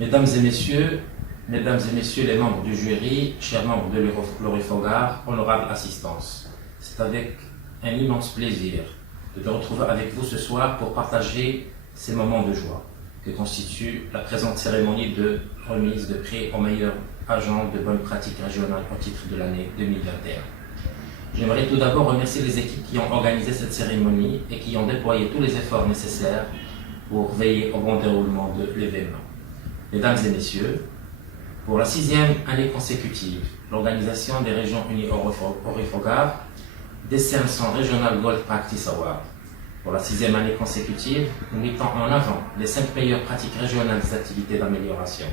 Mesdames et messieurs les membres du jury, chers membres de l'Eurifogare, honorable assistance, c'est avec un immense plaisir de me retrouver avec vous ce soir pour partager ces moments de joie que constitue la présente cérémonie de remise de prix aux meilleurs agents de bonne pratique régionale au titre de l'année 2021. J'aimerais tout d'abord remercier les équipes qui ont organisé cette cérémonie et qui ont déployé tous les efforts nécessaires pour veiller au bon déroulement de l'événement. Mesdames et messieurs, pour la 6e année consécutive, l'Organisation des Régions Unies Eurifogare décerne son Regional Gold Practice Award. Pour la 6e année consécutive, nous mettons en avant les 5 meilleures pratiques régionales des activités d'amélioration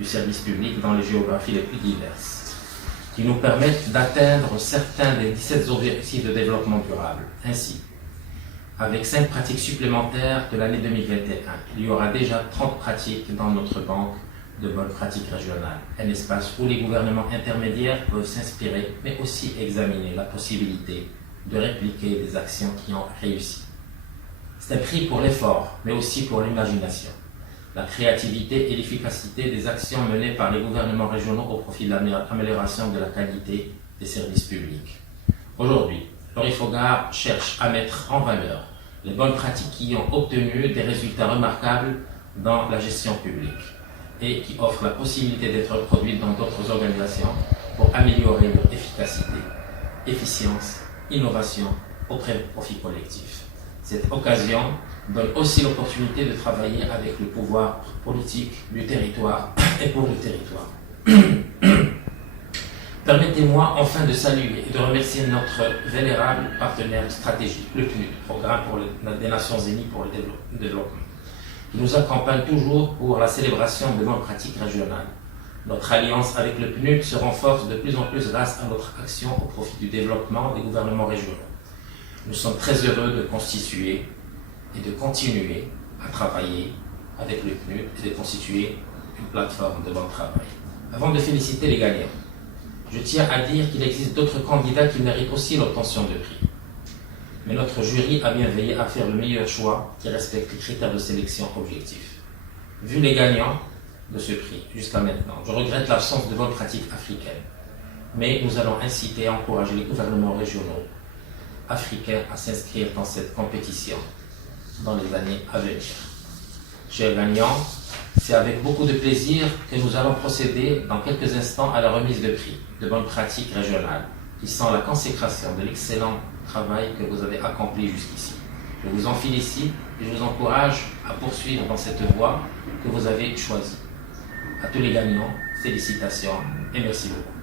du service public dans les géographies les plus diverses, qui nous permettent d'atteindre certains des 17 objectifs de développement durable. Ainsi, avec 5 pratiques supplémentaires de l'année 2021, il y aura déjà 30 pratiques dans notre banque de bonnes pratiques régionales, un espace où les gouvernements intermédiaires peuvent s'inspirer, mais aussi examiner la possibilité de répliquer des actions qui ont réussi. C'est un prix pour l'effort, mais aussi pour l'imagination, la créativité et l'efficacité des actions menées par les gouvernements régionaux au profit de l'amélioration de la qualité des services publics. Aujourd'hui, l'Eurifogare cherche à mettre en valeur les bonnes pratiques qui ont obtenu des résultats remarquables dans la gestion publique et qui offrent la possibilité d'être reproduites dans d'autres organisations pour améliorer leur efficacité, efficience, innovation au profit collectif. Cette occasion donne aussi l'opportunité de travailler avec le pouvoir politique du territoire et pour le territoire. Permettez-moi enfin de saluer et de remercier notre vénérable partenaire stratégique, le PNUD, Programme des Nations Unies pour le développement, qui nous accompagne toujours pour la célébration de bonnes pratiques régionales. Notre alliance avec le PNUD se renforce de plus en plus grâce à notre action au profit du développement des gouvernements régionaux. Nous sommes très heureux de constituer et de continuer à travailler avec le PNUD et de constituer une plateforme de bon travail. Avant de féliciter les gagnants, je tiens à dire qu'il existe d'autres candidats qui méritent aussi l'obtention de prix. Mais notre jury a bien veillé à faire le meilleur choix qui respecte les critères de sélection objectifs. Vu les gagnants de ce prix jusqu'à maintenant, je regrette l'absence de bonnes pratiques africaines. Mais nous allons inciter et encourager les gouvernements régionaux africains à s'inscrire dans cette compétition dans les années à venir. Chers gagnants, c'est avec beaucoup de plaisir que nous allons procéder dans quelques instants à la remise de prix de bonnes pratiques régionales, qui sont la consécration de l'excellent travail que vous avez accompli jusqu'ici. Je vous en félicite et je vous encourage à poursuivre dans cette voie que vous avez choisie. À tous les gagnants, félicitations et merci beaucoup.